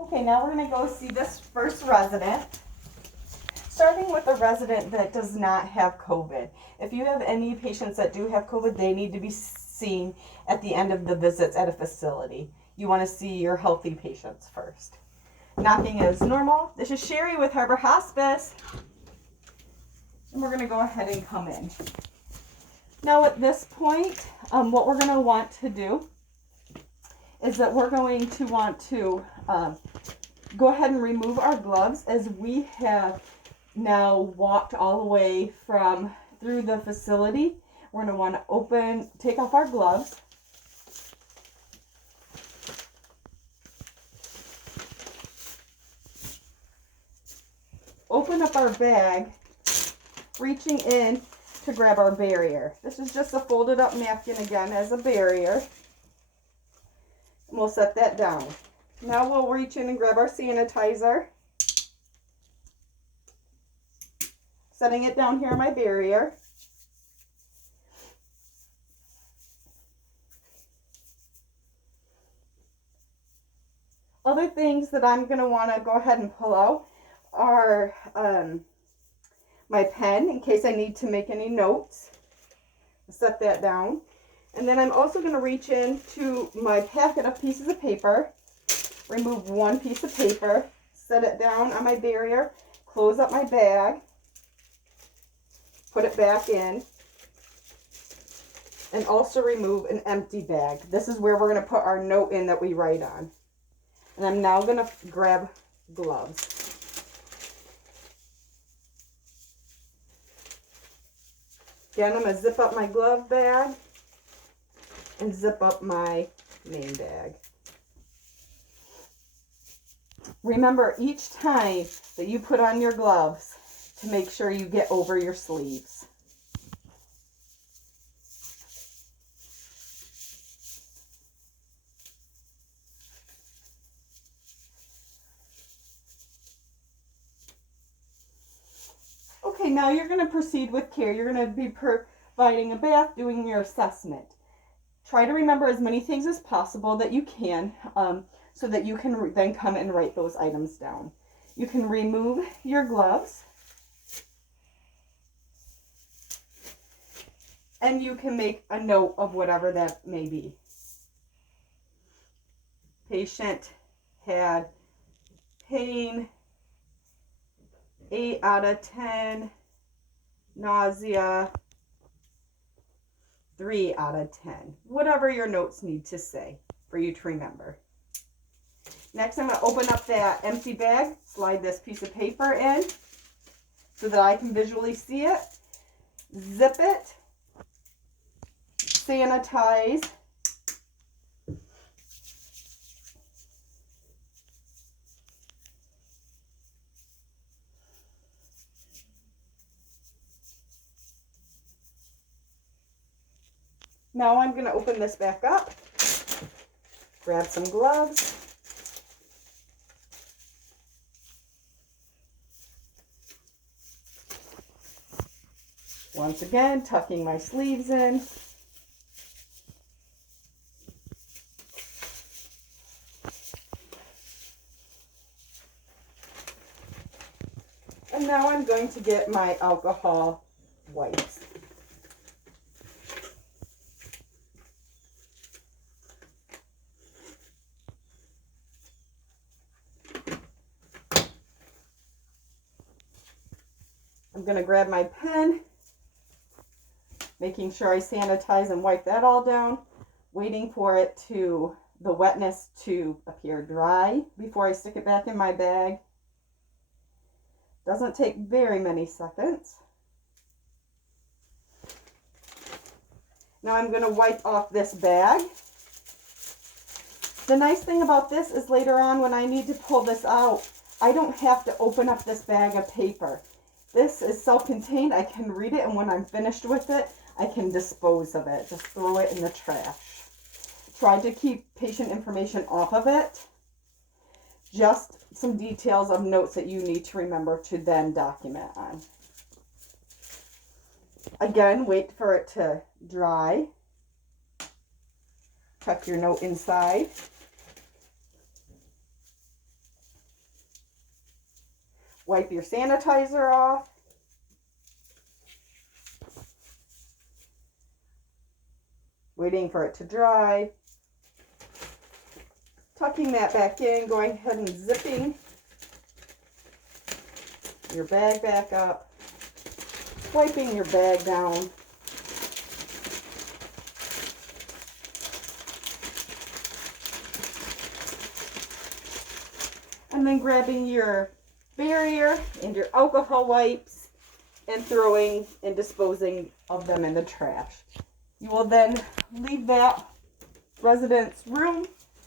Okay, now we're going to go see this first resident. Starting with a resident that does not have COVID. If you have any patients that do have COVID, they need to be seen at the end of the visits at a facility. You want to see your healthy patients first. Knocking is normal. This is Sherry with Harbor Hospice. And we're going to go ahead and come in. Now at this point, what we're going to want to do is that we're going to want to go ahead and remove our gloves, as we have now walked all the way through the facility. We're going to want to take off our gloves. Open up our bag, reaching in to grab our barrier. This is just a folded up napkin again as a barrier. And we'll set that down. Now we'll reach in and grab our sanitizer. Setting it down here on my barrier. Other things that I'm going to want to go ahead and pull out are my pen in case I need to make any notes. Set that down. And then I'm also going to reach into my packet of pieces of paper, remove one piece of paper, set it down on my barrier, close up my bag, put it back in, and also remove an empty bag. This is where we're going to put our note in that we write on. And I'm now going to grab gloves. Again, I'm going to zip up my glove bag and zip up my main bag. Remember each time that you put on your gloves to make sure you get over your sleeves. Okay, now you're going to proceed with care. You're going to be providing a bath, doing your assessment. Try to remember as many things as possible that you can, so that you can then come and write those items down. You can remove your gloves, and you can make a note of whatever that may be. Patient had pain, 8 out of 10, nausea, 3 out of 10. Whatever your notes need to say for you to remember. Next, I'm going to open up that empty bag, slide this piece of paper in so that I can visually see it, zip it, sanitize, now I'm going to open this back up, grab some gloves, once again tucking my sleeves in, and now I'm going to get my alcohol wipes. I'm going to grab my pen, making sure I sanitize and wipe that all down, waiting for the wetness to appear dry before I stick it back in my bag. Doesn't take very many seconds. Now I'm going to wipe off this bag. The nice thing about this is later on when I need to pull this out, I don't have to open up this bag of paper. This is self-contained. I can read it, and when I'm finished with it, I can dispose of it. Just throw it in the trash. Try to keep patient information off of it. Just some details of notes that you need to remember to then document on. Again, wait for it to dry. Tuck your note inside. Wipe your sanitizer off. Waiting for it to dry. Tucking that back in, going ahead and zipping your bag back up. Wiping your bag down. And then grabbing your barrier and your alcohol wipes and throwing and disposing of them in the trash. You will then leave that resident's room